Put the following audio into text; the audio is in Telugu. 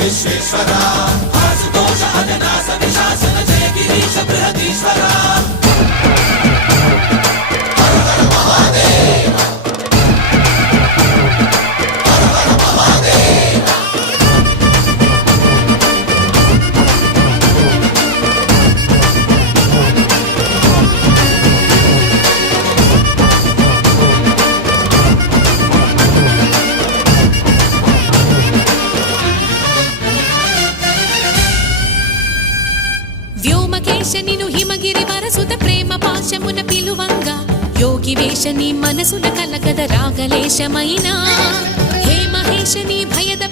విశ్వేశ్వరా ఆశుతోష అజనాస విశాసన జయ గిరీశ బృహదీశ్వరా హర హర మహాదేవ హర హర మహాదేవ వ్యోమకేశనిను హిమగిరి వరసుత ప్రేమ పాశమున పిలువంగా యోగి వేషని మనసున కలకద రాగలేశమైనా హే మహేశని భయద